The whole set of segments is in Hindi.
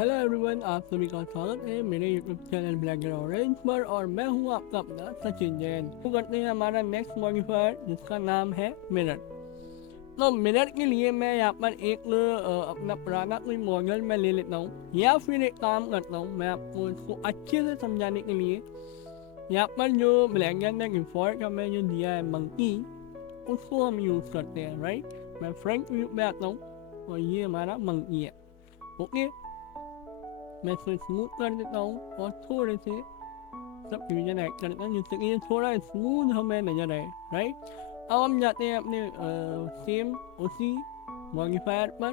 हेलो एवरीवन, आप सभी का स्वागत है मेरे YouTube channel black and orange पर। और मैं हूं आपका अपना सचिन जैन। तो करते हैं हमारा नेक्स्ट मॉडिफायर जिसका नाम है मिरर। तो मिरर के लिए मैं यहाँ पर एक अपना पुराना कोई मॉडल मैं ले लेता हूँ, या फिर एक काम करता हूँ, मैं आपको इसको अच्छे से समझाने के लिए यहाँ पर जो ब्लैक एंड डिफॉल्ट हमें जो दिया है मंकी, उसको हम यूज़ करते हैं। राइट, मैं फ्रंट व्यू पे आता हूँ और ये हमारा मंकी है। ओके, मैं इसको स्मूथ कर देता हूँ और थोड़े से सब डिवीजन ऐड करता हूँ जिससे कि ये थोड़ा स्मूथ हमें नजर आए। राइट, अब हम जाते हैं अपने सेम उसी मॉडिफायर पर।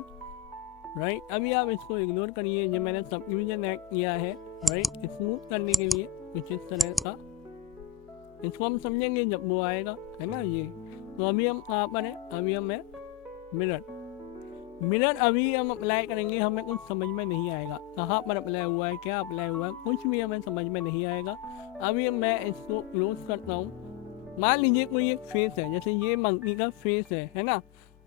राइट, अभी आप इसको इग्नोर करिए, जो मैंने सब डिवीजन ऐड किया है राइट स्मूथ करने के लिए कुछ इस तरह का। इसको हम समझेंगे जब वो आएगा, है ना। ये तो अभी हम कहाँ पर है, अभी हम है मिरर। मिरर अभी हम अप्लाई करेंगे, हमें कुछ समझ में नहीं आएगा कहाँ पर अप्लाई हुआ है, क्या अप्लाई हुआ है, कुछ भी हमें समझ में नहीं आएगा। अभी मैं इसको क्लोज करता हूँ। मान लीजिए कोई एक फेस है, जैसे ये मंकी का फेस है ना।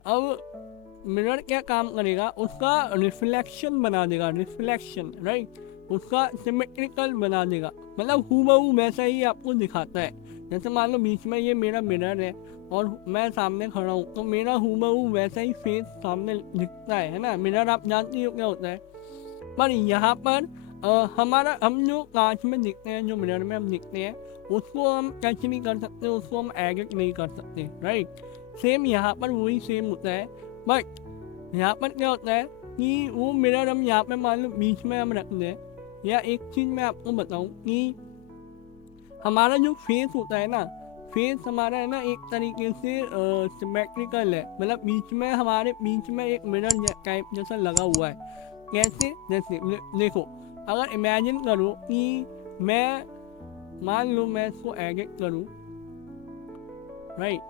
अब मिरर क्या काम करेगा, उसका रिफ्लेक्शन बना देगा, रिफ्लेक्शन राइट, उसका सिमेट्रिकल बना देगा, मतलब हूबहू वैसा ही आपको दिखाता है। जैसे मान लो बीच में ये मेरा मिरर है और मैं सामने खड़ा हूँ, तो मेरा हूबहू वैसा ही फेस सामने दिखता है ना। मिरर आप जानती हो क्या होता है। पर यहाँ पर हम जो कांच में दिखते हैं, जो मिरर में हम दिखते हैं, उसको हम टच नहीं कर सकते, उसको हम एडिट नहीं कर सकते। राइट, सेम यहाँ पर वही सेम होता है। बट यहाँ पर क्या होता है कि वो मिरर हम यहाँ पे मान लो बीच में हम रख दें, या एक चीज़ मैं आपको बताऊँ कि हमारा जो फेस होता है ना, फेस हमारा है ना एक तरीके से सिमेट्रिकल है, मतलब बीच में हमारे बीच में एक मिरर टाइप जैसा लगा हुआ है। कैसे, जैसे देखो, अगर इमेजिन करो कि मैं मान लो मैं इसको एडिट करूँ। राइट,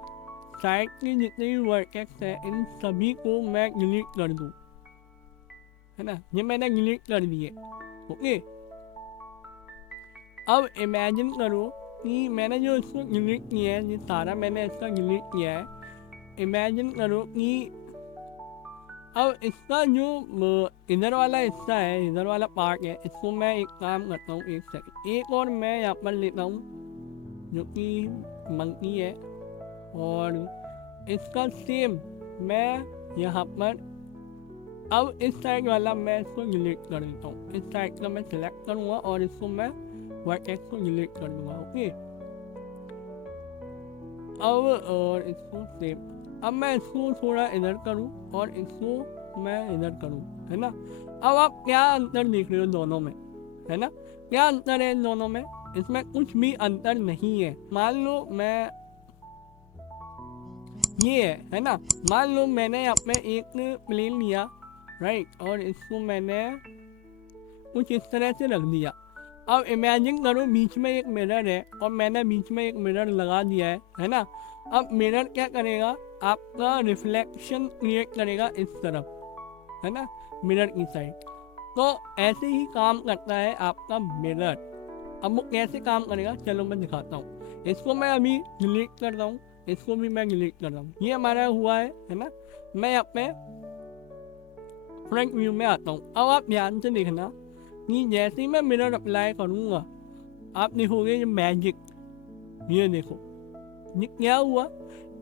साइड के जितने भी वर्टेक्स है इन सभी को मैं डिलीट कर दूँ, है ना। ये मैंने डिलीट कर दिए। ओके, अब इमेजिन करो कि मैंने जो इसको डिलीट किया है, ये सारा मैंने इसका डिलीट किया है। इमेजिन करो कि अब इसका जो इधर वाला हिस्सा है, इधर वाला पार्ट है, इसको मैं एक काम करता हूँ, एक सेकंड, एक और मैं यहाँ पर लेता हूँ जो कि मंकी है, और इसका सेम मैं यहाँ पर, अब इस साइड वाला मैं इसको डिलीट कर देता हूँ। इस साइड का मैं सिलेक्ट करूँगा और इसको मैं वर्टेक्स को डिलीट कर दूंगा। ओके, अब और इसको सेम, अब मैं इसको थोड़ा इधर करूँ और इसको मैं इधर करूँ, है ना। अब आप क्या अंतर देख रहे हो दोनों में, है ना। क्या अंतर है इन दोनों में, इसमें कुछ भी अंतर नहीं है। मान लो मैं ये है ना, मान लो मैंने यहाँ पे एक प्लेन लिया राइट, और इसको मैंने कुछ इस तरह से रख दिया। अब इमेजिन करो बीच में एक मिरर है और मैंने बीच में एक मिरर लगा दिया है ना। अब मिरर क्या करेगा, आपका रिफ्लेक्शन क्रिएट करेगा इस तरफ, है ना, मिरर की साइड। तो ऐसे ही काम करता है आपका मिरर। अब वो कैसे काम करेगा चलो मैं दिखाता हूँ। इसको मैं अभी डिलीट करता हूँ, इसको भी मैं डिलीट कर रहा हूँ। ये हमारा हुआ है ना। मैं यहाँ पे फ्रंट व्यू में आता हूँ। अब आप ध्यान से देखना कि जैसे ही मैं मिरर अप्लाई करूँगा, आप देखोगे ये मैजिक, ये देखो ये क्या हुआ।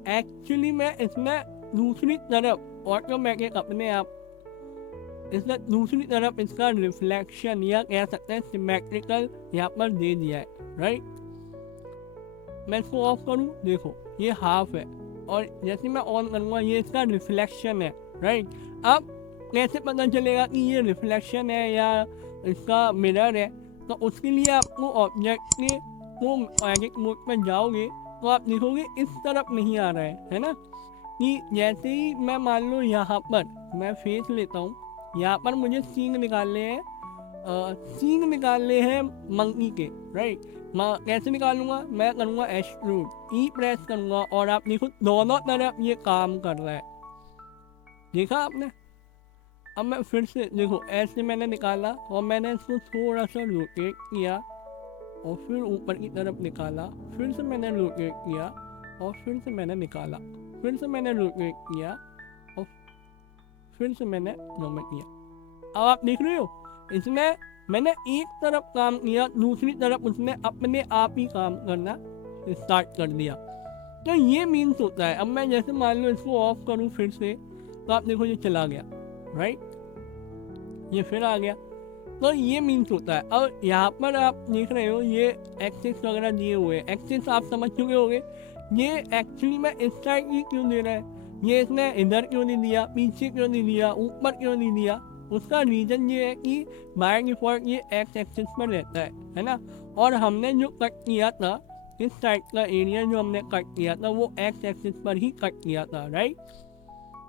एक्चुअली मैं इसमें दूसरी तरफ ऑटोमेटिक अपने आप इसमें दूसरी तरफ इसका रिफ्लेक्शन या कह सकते हैं सिमेट्रिकल यहाँ पर दे दिया है। राइट, मैं इसको ऑफ करूँ, देखो ये हाफ है, और जैसे मैं ऑन करूँगा ये इसका रिफ्लेक्शन है। राइट, अब कैसे पता चलेगा कि ये रिफ्लेक्शन है या इसका मिरर है, तो उसके लिए आपको ऑब्जेक्ट के को एडिट मोड में जाओगे तो आप देखोगे इस तरफ नहीं आ रहा है ना। कि जैसे ही मैं मान लो यहाँ पर मैं फेस लेता हूँ, यहाँ पर मुझे सींग निकालने हैं, सींग निकालने हैं मंकी के। राइट, मैं कैसे निकालूंगा, मैं करूँगा एक्सट्रूड, ई प्रेस करूँगा और आप देखो दोनों तरफ ये काम कर रहा है। देखा आपने। अब मैं फिर से देखो, ऐसे मैंने निकाला और मैंने इसको थोड़ा सा रोटेट किया और फिर ऊपर की तरफ निकाला, फिर से मैंने रोटेट किया और फिर से मैंने निकाला, फिर से मैंने रोटेट किया और फिर से मैंने नॉर्मल किया। अब आप देख रहे हो इसमें मैंने एक तरफ काम किया, दूसरी तरफ उसने अपने आप ही काम करना स्टार्ट कर दिया। तो ये मीन्स होता है। अब मैं जैसे मान लो इसको ऑफ करूँ फिर से, तो आप देखो ये चला गया, राइट, ये फिर आ गया। तो ये मीन्स होता है। और यहाँ पर आप देख रहे हो ये एक्सिस वगैरह दिए हुए हैं, एक्सिस आप समझ चुके होंगे। ये एक्चुअली में इस साइड ही क्यों दे रहा है, ये इसने इधर क्यों नहीं दिया, पीछे क्यों नहीं दिया, ऊपर क्यों नहीं दिया, उसका रीज़न ये है कि बाय डिफॉल्ट ये एक्स एक्सिस पर रहता है ना। और हमने जो कट किया था, इस साइड का एरिया जो हमने कट किया था वो एक्स एक्सिस पर ही कट किया था, राइट।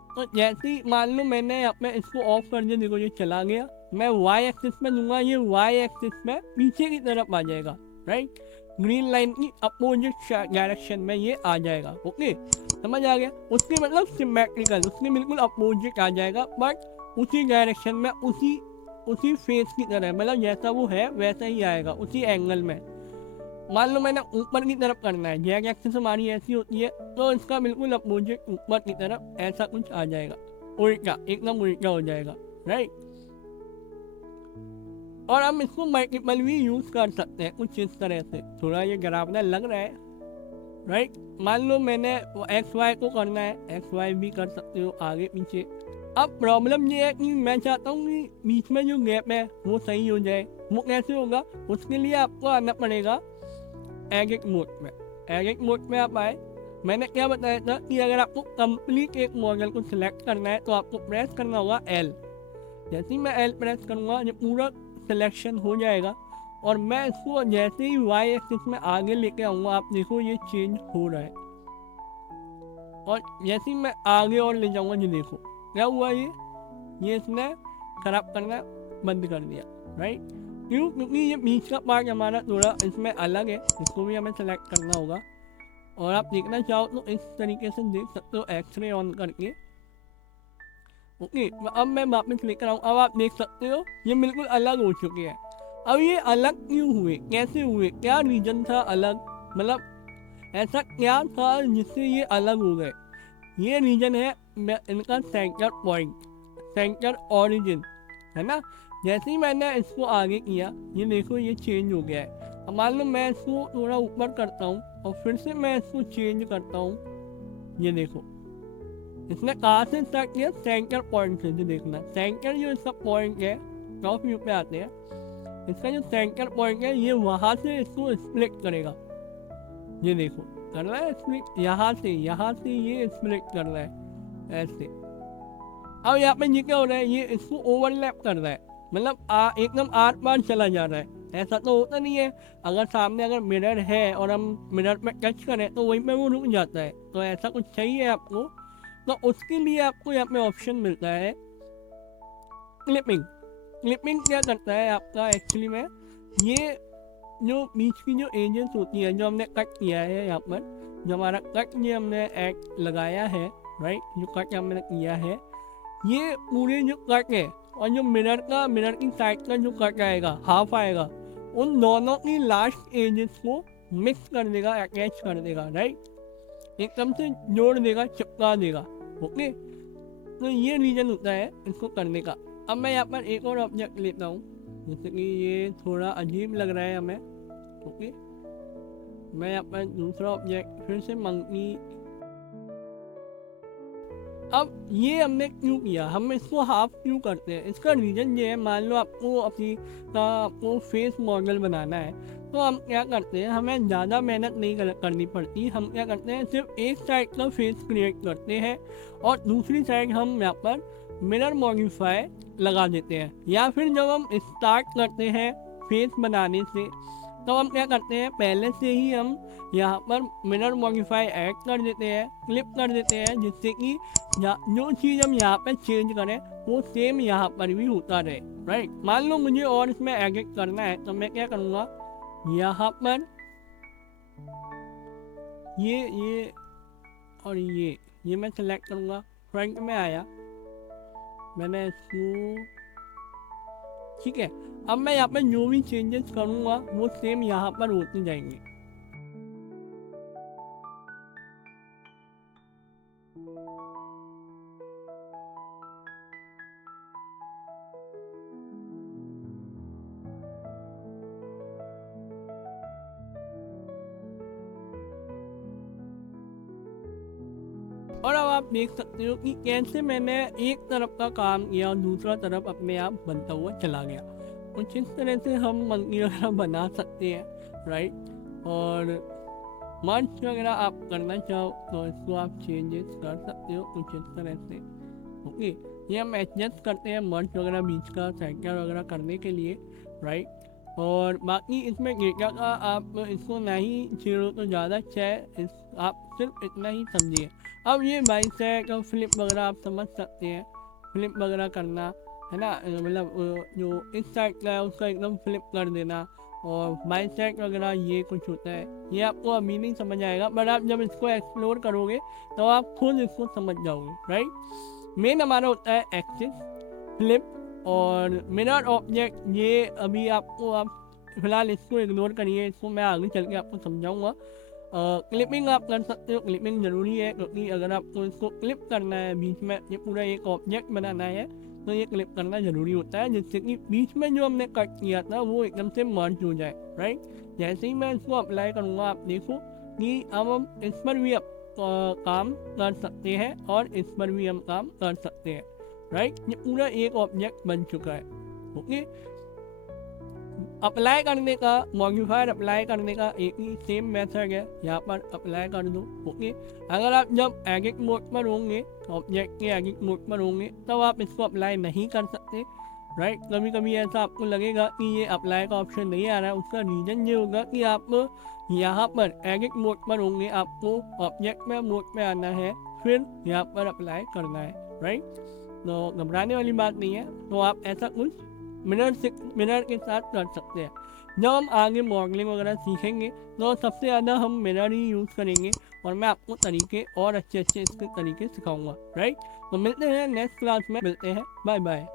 तो जैसे ही मान लो मैंने यहाँ पे इसको ऑफ कर दिया, देखो ये चला गया, मैं वाई एक्सिस में दूंगा, ये वाई एक्सिस में पीछे की तरफ आ जाएगा, राइट, ग्रीन लाइन की अपोजिट डायरेक्शन में ये आ जाएगा। ओके, समझ आ गया। उसके मतलब सिमेट्रिकल, उसके बिल्कुल अपोजिट आ जाएगा, बट उसी डायरेक्शन में, उसी उसी फेस की तरह, मतलब जैसा वो है वैसा ही आएगा, उसी एंगल में। मान लो मैंने ऊपर की तरफ करना है, जेड एक्सिस हमारी ऐसी होती है, तो इसका बिल्कुल अपोजिट ऊपर की तरफ ऐसा कुछ आ जाएगा, उल्टा, एकदम उल्टा हो जाएगा, राइट। और हम इसको मल्टीपल भी यूज कर सकते हैं कुछ इस तरह से। थोड़ा ये डरावना लग रहा है, राइट। मान लो मैंने एक्स वाई को करना है, एक्स वाई भी कर सकते हो, आगे पीछे। अब प्रॉब्लम ये है कि मैं चाहता हूँ कि बीच में जो गैप है वो सही हो जाए। वो कैसे होगा, उसके लिए आपको आना पड़ेगा एडिट मोड में। एडिट मोड में आप आए, मैंने क्या बताया था कि अगर आपको कंप्लीट एक मॉडल को सिलेक्ट करना है तो आपको प्रेस करना होगा एल। जैसे ही मैं एल प्रेस करूँगा ये पूरा सिलेक्शन हो जाएगा, और मैं इसको जैसे ही वाई एक्सिस में आगे लेके आऊँगा, आप देखो ये चेंज हो रहा है। और जैसे ही मैं आगे और ले जाऊँगा, ये देखो क्या हुआ, ये इसने खराब करना बंद कर दिया, राइट। क्यों, क्योंकि ये बीच का पार्ट हमारा थोड़ा इसमें अलग है, इसको भी हमें सेलेक्ट करना होगा। और आप देखना चाहो तो इस तरीके से देख सकते हो, एक्सरे ऑन करके। ओके, अब मैं वापस लेकर आऊँ, अब आप देख सकते हो ये बिल्कुल अलग हो चुके हैं। अब ये अलग क्यों हुए, कैसे हुए, क्या रीजन था अलग, मतलब ऐसा क्या था जिससे ये अलग हो गए। ये रीजन है इनका सेंटर पॉइंट, सेंटर ओरिजिन, है ना। जैसे ही मैंने इसको आगे किया, ये देखो ये चेंज हो गया है। अब मान लो मैं इसको थोड़ा ऊपर करता हूँ और फिर से मैं इसको चेंज करता हूँ, ये देखो इसने कहाँ से स्टार्ट किया, सेंटर पॉइंट से। जो देखना सेंटर जो इसका पॉइंट है, टॉप व्यू पे आते हैं, इसका जो सेंटर पॉइंट है ये वहाँ से इसको स्प्लिट करेगा। ये देखो कर रहा है स्प्लिट, यहाँ से ये स्प्लिट कर रहा है ऐसे। अब यहाँ पे ये क्या हो रहा है, ये इसको ओवरलैप कर रहा है, मतलब एकदम आर पार चला जा रहा है। ऐसा तो होता नहीं है, अगर सामने अगर मिरर है और हम मिरर पे टच करें तो वहीं पे वो रुक जाता है। तो ऐसा कुछ चाहिए आपको, तो उसके लिए आपको यहाँ पे ऑप्शन मिलता है क्लिपिंग। क्लिपिंग क्या करता है आपका एक्चुअली में, ये जो बीच की जो एजेस होती है, जो हमने कट किया है यहाँ पर, जो हमारा कट ये हमने एड लगाया है, राइट, जो कट हमने किया है, ये पूरे जो कट है और जो मिरर की साइड का जो कट आएगा, हाफ आएगा, उन दोनों की लास्ट एजेस को मिक्स कर देगा, अटैच कर देगा, राइट, एकदम से जोड़ देगा, चिपका देगा। ओके, तो ये रीजन होता है इसको करने का। अब मैं यहाँ पर एक और ऑब्जेक्ट लेता हूँ, जैसे कि ये थोड़ा अजीब लग रहा है हमें। ओके, मैं यहाँ पर दूसरा ऑब्जेक्ट फिर से मंकी। अब ये हमने क्यों किया, हम इसको हाफ क्यों करते हैं, इसका रीज़न ये है, मान लो आपको फेस मॉडल बनाना है, तो हम क्या करते हैं, हमें ज़्यादा मेहनत नहीं करनी पड़ती। हम क्या करते हैं, सिर्फ एक साइड का फेस क्रिएट करते हैं और दूसरी साइड हम यहाँ पर मिरर मॉडिफाई लगा देते हैं। या फिर जब हम स्टार्ट करते हैं फेस बनाने से, तो हम क्या करते हैं, पहले से ही हम यहाँ पर मिरर मॉडिफाई ऐड कर देते हैं, क्लिप कर देते हैं, जिससे कि जो चीज़ हम यहाँ पे चेंज करें वो सेम यहाँ पर भी होता रहे, राइट। मान लो मुझे और इसमें एडिट करना है, तो मैं क्या करूँगा, यहाँ पर ये और ये मैं सेलेक्ट करूँगा, फ्रंट में आया, मैंने इसको, ठीक है। अब मैं यहाँ पर जो भी चेंजेस करूँगा वो सेम यहाँ पर होते जाएंगे। और अब आप देख सकते हो कि कैसे मैंने एक तरफ का काम किया और दूसरा तरफ अपने आप बनता हुआ चला गया। कुछ इस तरह से हम मंकी वगैरह बना सकते हैं, राइट। और मंच वगैरह आप करना चाहो तो इसको आप चेंजेस कर सकते हो कुछ इस तरह से। ओके, ये हम एडजस्ट करते हैं मंच वगैरह बीच का सेंटर वगैरह करने के लिए, राइट। और बाकी इसमें डेटा का आप इसको नहीं छेड़ो तो ज़्यादा अच्छा है, इस आप सिर्फ इतना ही समझिए। अब ये बाइसेक और फ्लिप वगैरह आप समझ सकते हैं, फ्लिप वगैरह करना है ना, मतलब जो इस साइड का है उसका एकदम फ्लिप कर देना, और बाइसेक वगैरह ये कुछ होता है, ये आपको अभी नहीं समझ आएगा, बट आप जब इसको एक्सप्लोर करोगे तो आप खुद इसको समझ जाओगे, राइट। मेन हमारा होता है एक्सिस, फ्लिप और मिरर ऑब्जेक्ट। ये अभी आपको आप फिलहाल इसको इग्नोर करिए, इसको मैं आगे चल के आपको समझाऊंगा। क्लिपिंग आप कर सकते हो, क्लिपिंग ज़रूरी है क्योंकि अगर आपको इसको क्लिप करना है बीच में, ये पूरा एक ऑब्जेक्ट बनाना है तो ये क्लिप करना ज़रूरी होता है, जिससे कि बीच में जो हमने कट किया था वो एकदम से मर्ज हो जाए, राइट। जैसे ही मैं इसको अप्लाई करूँगा आप देखो कि अब हम इस पर भी काम कर सकते हैं और इस पर भी हम काम कर सकते हैं, राइट। ये पूरा एक ऑब्जेक्ट बन चुका है। ओके, अप्लाई करने का, मॉडिफायर अप्लाई करने का एक ही सेम मेथड है, यहाँ पर अप्लाई कर दो। ओके, अगर आप जब एडिट मोड पर होंगे, ऑब्जेक्ट के एडिट मोड पर होंगे, तब आप इसको अप्लाई नहीं कर सकते, राइट। कभी कभी ऐसा आपको लगेगा कि ये अप्लाई का ऑप्शन नहीं आ रहा है, उसका रीज़न ये होगा कि आप यहाँ पर एडिट मोड पर होंगे, आपको ऑब्जेक्ट में मोड में आना है, फिर यहाँ पर अप्लाई करना है, राइट। तो घबराने वाली बात नहीं है, तो आप ऐसा कुछ मिरर के साथ कर सकते हैं। जब हम आगे मॉडलिंग वगैरह सीखेंगे तो सबसे ज़्यादा हम मिरर ही यूज़ करेंगे, और मैं आपको तरीके और अच्छे अच्छे इसके तरीके सिखाऊंगा, राइट। तो मिलते हैं नेक्स्ट क्लास में, मिलते हैं, बाय बाय।